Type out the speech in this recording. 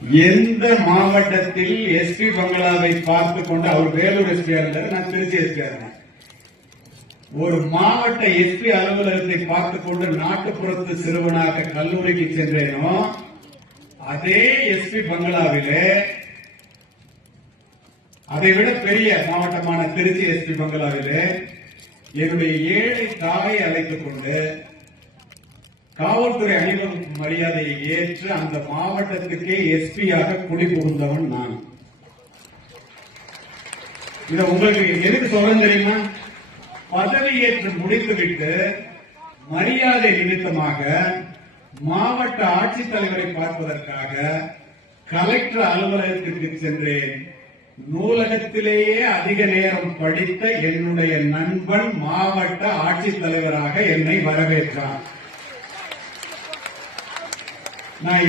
எந்த மாவட்டத்தில் எஸ்பி பங்களாவை பார்த்துக் கொண்டு அவர் வேலூர் எஸ்பியா இருந்தார், நான் திருச்சி எஸ்பியா இருந்தேன். ஒரு மாவட்ட எஸ்பி அலுவலகத்தை பார்த்துக் கொண்டு நாட்டுப்புறத்து சிறுவனாக கல்லூரிக்கு சென்றேனோ அதே எஸ்பி பங்களாவிலே அதைவிட பெரிய மாவட்டமான திருச்சி எஸ்பி பங்களாவிலே என்னுடைய ஏழை தாயை அழைத்துக் கொண்டு காவல்துறை அணிவகுப்பு மரியாதையை ஏற்று அந்த மாவட்டத்துக்கே எஸ்பியாக குடிபுகுந்தவன் நான். இத உங்களுக்கு எதுக்கு சொல்றேன் தெரியுமா? பதவியேற்று முடித்துவிட்டு மரியாதை நிமித்தமாக மாவட்ட ஆட்சித்தலைவரை பார்ப்பதற்காக கலெக்டர் அலுவலகத்திற்கு சென்றேன். நூலகத்திலேயே அதிக நேரம் படித்த என்னுடைய நண்பன் மாவட்ட ஆட்சித்தலைவராக என்னை வரவேற்றார். நான்